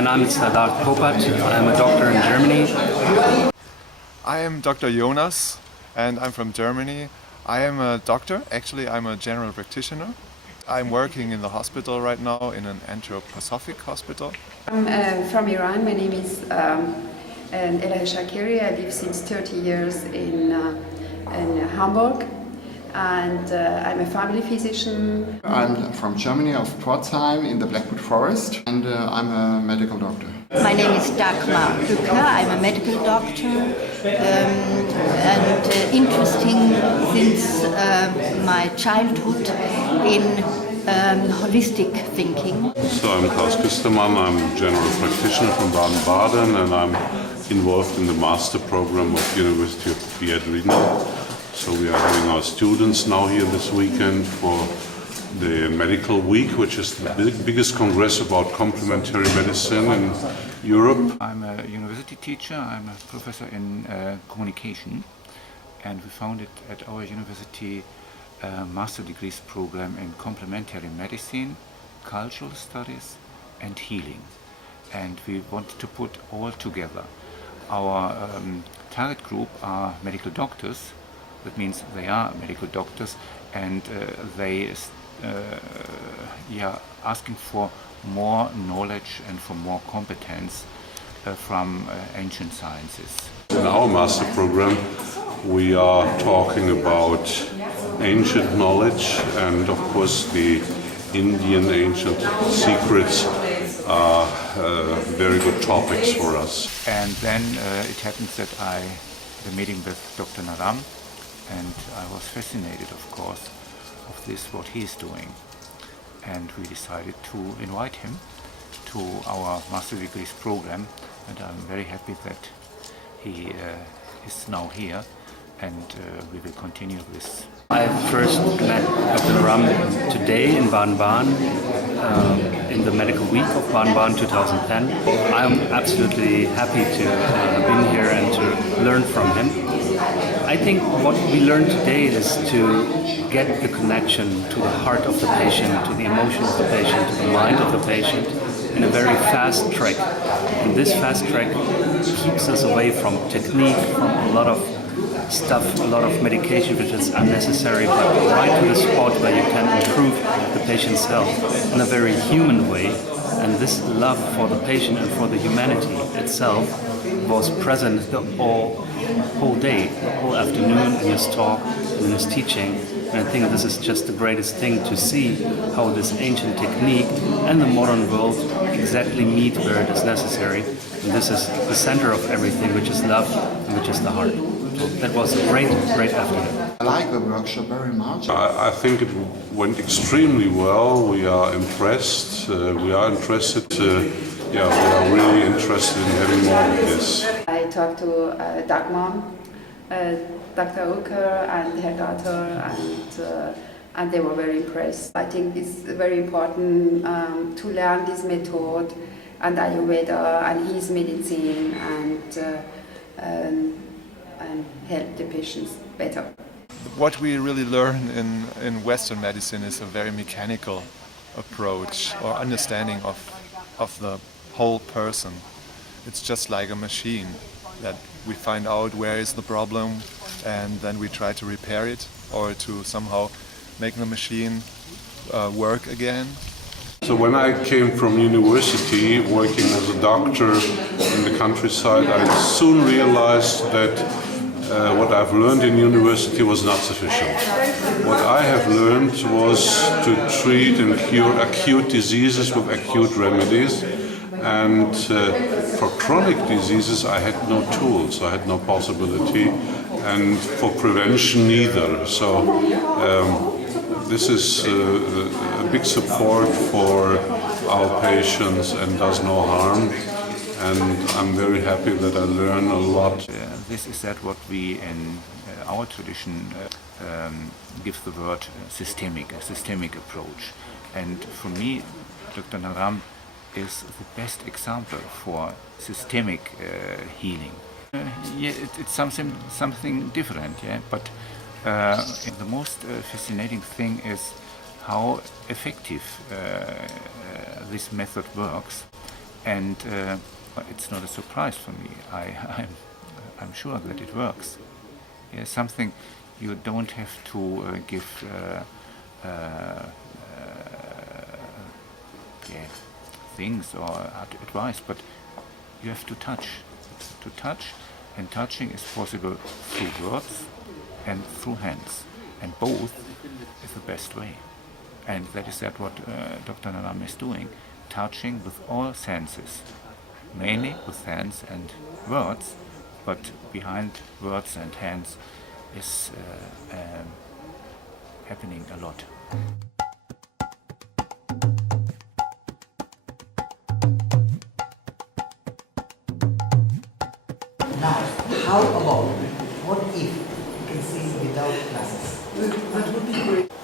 Mein Name ist Pankaj. I'm a doctor in Germany. I am Dr. Jonas and I'm from Germany. I am a doctor, actually I'm a general practitioner. I'm working in the hospital right now in an anthroposophic hospital. I'm from Iran. My name is Elahe Shakiri. I live since 30 years in Hamburg, and I'm a family physician. I'm from Germany, of Pforzheim in the Blackwood Forest, and I'm a medical doctor. My name is Dagmar Hücker. I'm a medical doctor and interesting since my childhood in holistic thinking. So I'm Klaus Küstermann, I'm a general practitioner from Baden and I'm involved in the master program of University of Viadrina. So we are having our students now here this weekend for the Medical Week, which is the biggest congress about complementary medicine in Europe. I'm a university teacher, I'm a professor in communication, and we founded at our university a master degrees program in complementary medicine, cultural studies and healing. And we want to put all together. Our target group are medical doctors. That means they are medical doctors, and they asking for more knowledge and for more competence from ancient sciences. In our master program we are talking about ancient knowledge, and of course the Indian ancient secrets are very good topics for us. And then it happens that I had a meeting with Dr. Naram, and I was fascinated, of course, of this, what he's doing. And we decided to invite him to our master degrees program, and I'm very happy that he is now here, and we will continue this. I first met Dr. Naram today in Baden-Baden, in the Medical Week of Baden-Baden 2010. I'm absolutely happy to have been here and to learn from him. I think what we learned today is to get the connection to the heart of the patient, to the emotion of the patient, to the mind of the patient in a very fast track. And this fast track keeps us away from technique, from a lot of stuff, a lot of medication which is unnecessary, but right to the spot where you can improve the patient's health in a very human way. And this love for the patient and for the humanity itself was present the whole day, the whole afternoon in his talk and in his teaching. And I think this is just the greatest thing to see how this ancient technique and the modern world exactly meet where it is necessary. And this is the center of everything, which is love and which is the heart. So that was a great afternoon. I like the workshop very much. I think it went extremely well. We are impressed. We are interested. We are really interested in having more of this. I talked to Dagmar, Dr. Uker and her daughter, and they were very impressed. I think it's very important to learn this method and Ayurveda and his medicine and help the patients better. What we really learn in Western medicine is a very mechanical approach or understanding of the whole person. It's just like a machine that we find out where is the problem and then we try to repair it or to somehow make the machine work again. So when I came from university working as a doctor in the countryside, I soon realized that what I've learned in university was not sufficient. What I have learned was to treat and cure acute diseases with acute remedies, and for chronic diseases I had no tools, I had no possibility, and for prevention neither. So this is a big support for our patients and does no harm, and I'm very happy that I learn a lot. This is that what we in our tradition give the word systemic, a systemic approach. And for me, Dr. Naram is the best example for systemic healing. It's something different, yeah. But the most fascinating thing is how effective this method works, And it's not a surprise for me. I'm sure that it works. Yeah, something you don't have to give things or advice, but you have to touch. And touching is possible through words and through hands, and both is the best way. And that is what Dr. Naram is doing, touching with all senses, mainly with hands and words, but behind words and hands is happening a lot. Now, how about what if you can sing without glasses? That would be great. 1,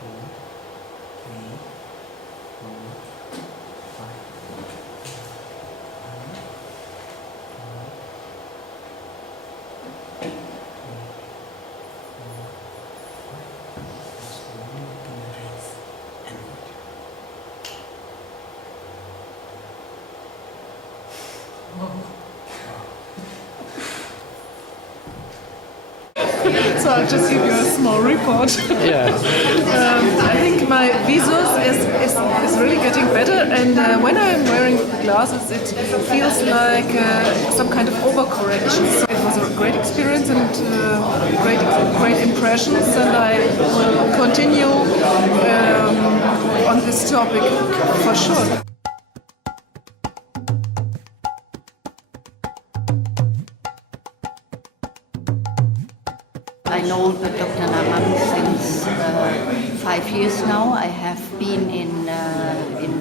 2, 3, 4, So I'll just give you a small report. I think my visus is really getting better, and when I'm wearing glasses it feels like some kind of overcorrection. So it was a great experience and great impressions, and I will continue on this topic for sure. I know Dr. Naram since 5 years now. I have been in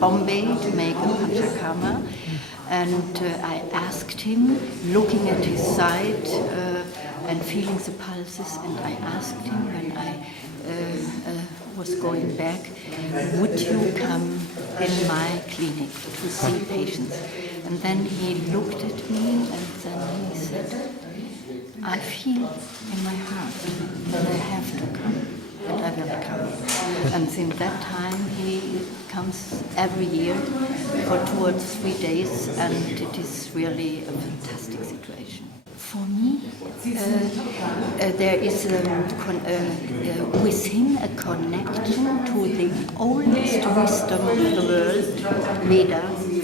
Bombay to make a Panchakarma, and I asked him, looking at his side and feeling the pulses, and I asked him when I was going back, would you come in my clinic to see patients? And then he looked at me and then he said, I feel in my heart that I have to come, and I will come. And since that time he comes every year for 2 or 3 days, and it is really a fantastic situation. For me, there is within a connection to the oldest wisdom of the world,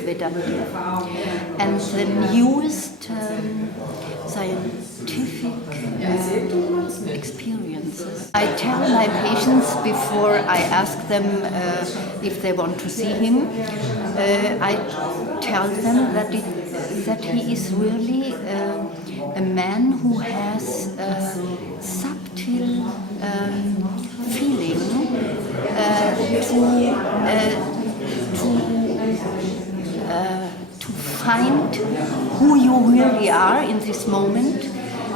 Vedanta, and the newest scientific experiences. I tell my patients before I ask them if they want to see him, I tell them that he is really a man who has subtle feeling to find who you really are in this moment,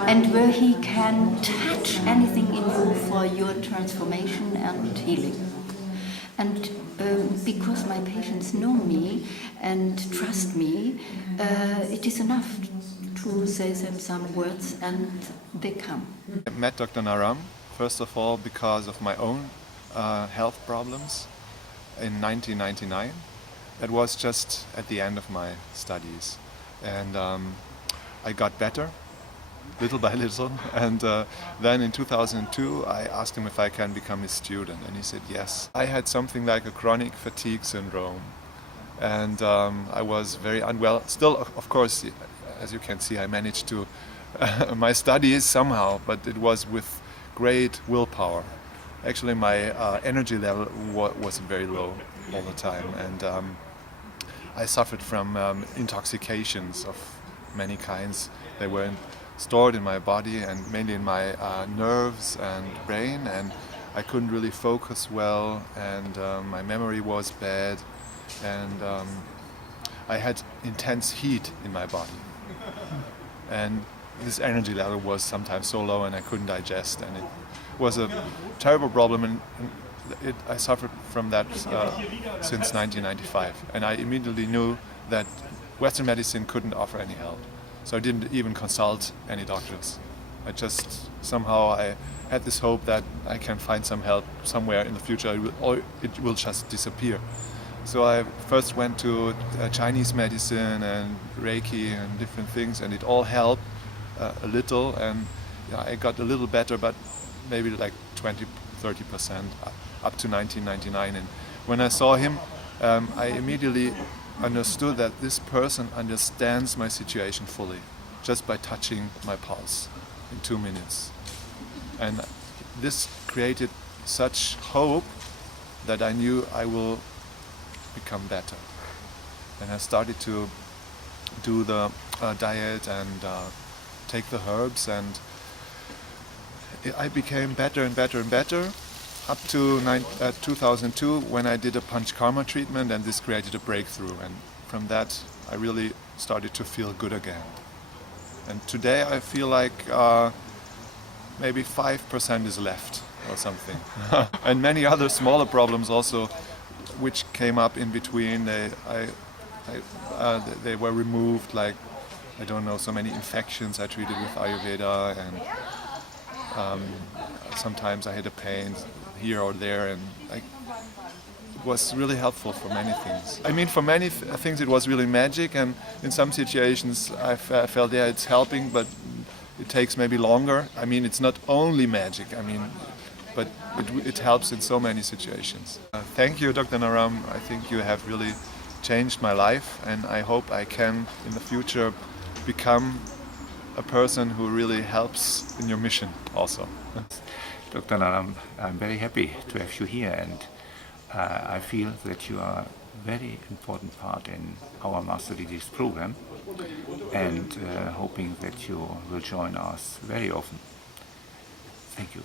and where he can touch anything in you for your transformation and healing. And because my patients know me and trust me, it is enough to say them some words and they come. I met Dr. Naram, first of all, because of my own health problems in 1999. It was just at the end of my studies, and I got better little by little, and then in 2002 I asked him if I can become his student, and he said yes. I had something like a chronic fatigue syndrome, and I was very unwell. Still, of course, as you can see, I managed to my studies somehow, but it was with great willpower. Actually, my energy level was very low all the time, and I suffered from intoxications of many kinds. They were stored in my body and mainly in my nerves and brain, and I couldn't really focus well, and my memory was bad, and I had intense heat in my body, and this energy level was sometimes so low and I couldn't digest, and it was a terrible problem, and I suffered from that since 1995, and I immediately knew that Western medicine couldn't offer any help. So I didn't even consult any doctors. I just somehow I had this hope that I can find some help somewhere in the future, or it will just disappear. So I first went to Chinese medicine and Reiki and different things, and it all helped a little, and I got a little better, but maybe like 20-30% up to 1999. And when I saw him, I immediately understood that this person understands my situation fully, just by touching my pulse in 2 minutes. And this created such hope that I knew I will become better. And I started to do the diet and take the herbs, and I became better and better and better up to 2002, when I did a Panchkarma treatment, and this created a breakthrough. And from that I really started to feel good again. And today I feel like maybe 5% is left or something. And many other smaller problems also, which came up in between, they were removed, like, I don't know, so many infections I treated with Ayurveda, and sometimes I had a pain here or there, and it was really helpful for many things. I mean, for many things it was really magic, and in some situations I felt, yeah, it's helping, but it takes maybe longer. I mean, it's not only magic, I mean, but it helps in so many situations. Thank you, Dr. Naram. I think you have really changed my life, and I hope I can in the future become a person who really helps in your mission also. Dr. Naram, I'm very happy to have you here, and I feel that you are a very important part in our Master Degrees program, and hoping that you will join us very often. Thank you.